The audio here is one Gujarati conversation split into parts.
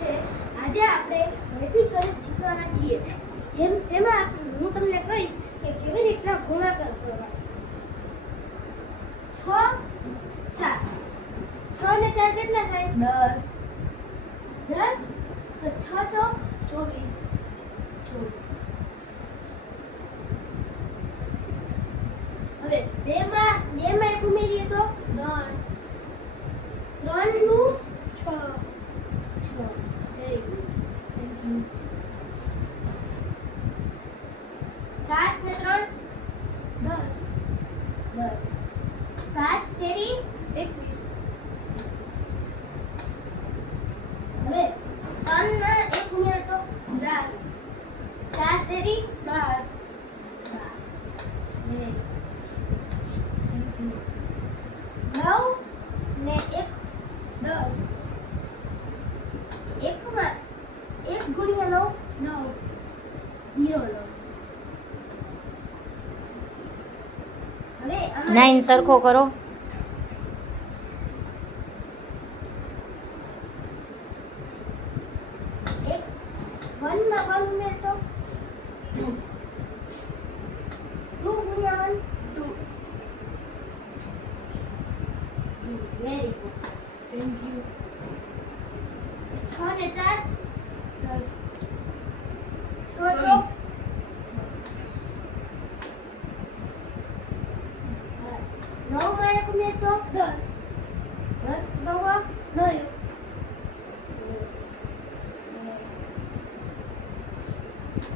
છે. આજે આપણે ગણિત શીખવાના છીએ. તેમાં હું તમને કહીશ કે કેવી રીતના ગુણાકાર કરવા. 6 4 6 ને 4 કેટલા થાય? 10 તો 6 ચોક 24. હવે બેમાં એક ઉમેરીએ તો 3 3 દુ 6 વેરી ગુડ. Thank you. 7 ને 3 10 7 તેરી 21. હવે 3 ના 1 ઉમેર તો 4 4 તેરી 12. વેરી 9 ને 1 10. 1 માં 1 ગુણ્યા 9 0 હવે 9 સરખો કરો. 1 માં 1 ઉમેર તો 2 ગુણ્યા 1 2. Very good. Thank you. 6 ને 4 10 6 ચોક 9 માં 1 ઉમેર તો 10 9 9.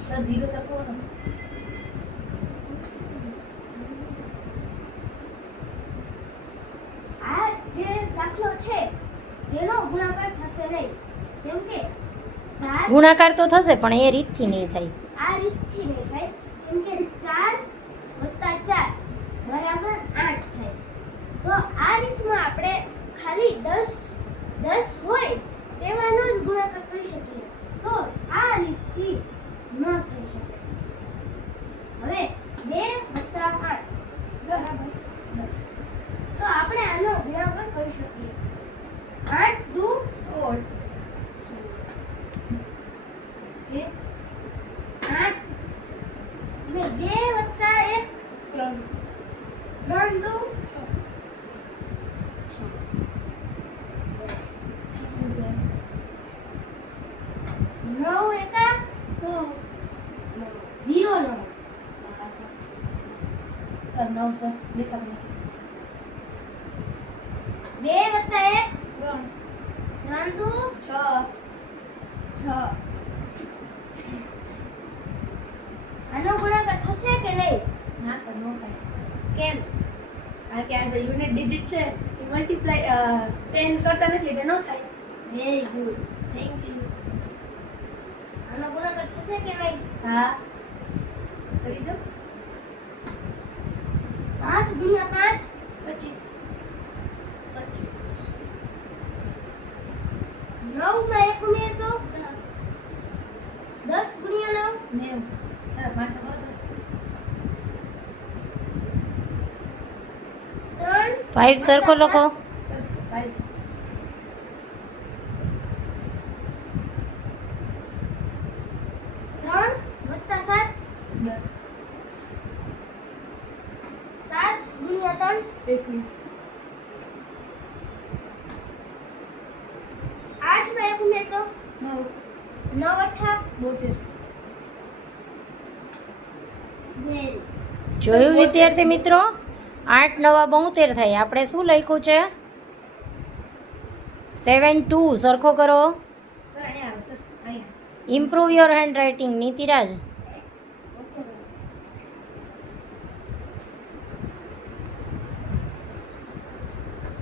સર 0 સરખો કરો. આ જે દાખલો છે તેનો ગુણાકાર થશે નહીં, કેમ કે 4 ગુણાકાર તો થશે પણ એ રીતથી નહીં થાય. આ રીતથી નહીં થાય, કેમ કે 4 + 4 બરાબર 8 થાય. તો આ રીતમાં આપણે ખાલી 10 હોય તેવાનો જ ગુણાકાર કરી શકીએ. તો આ રીતથી ન થઈ શકે. હવે 2 + 8 10. તો આપણે આનો ગુણાકાર કરી શકીએ. 8 દુ 16. ઓકે 8 ને 2 + 1 3 3 દુ 6. 9 એકા 9 0 9. સર 9 સર દેખાતું નથી. 2 + 1 3 દુ 6. આનો ગુણાકાર થશે કે નહીં? ના સર નો થાય. કેમ? કારણ કે આ જે યુનિટ ડિજિટ છે એ મલ્ટીપ્લાય 10 કરતા નથી એટલે નો થાય. Very good. Thank you. આનો ગુણાકાર થશે કે નહીં? હા કરી દો. 5 ગુણ્યા 5 25. 9 માં 1 ઉમેર તો 10 ગુણ્યા 9 90. સર માટે કરો સર. 3 5 સરખો લખો. સર 5. 3 + 7 10. 7 ગુણ્યા 3 21. 8 માં 1 ઉમેર તો 9. 9 8 72. વેરી જોયું વિદ્યાર્થી મિત્રો? 8 9 72 થાય. આપણે શું લખ્યું છે? 7 2 સરખો કરો. સર અહીંયા આવે સર અહીંયા. Improve your handwriting. Nitiraj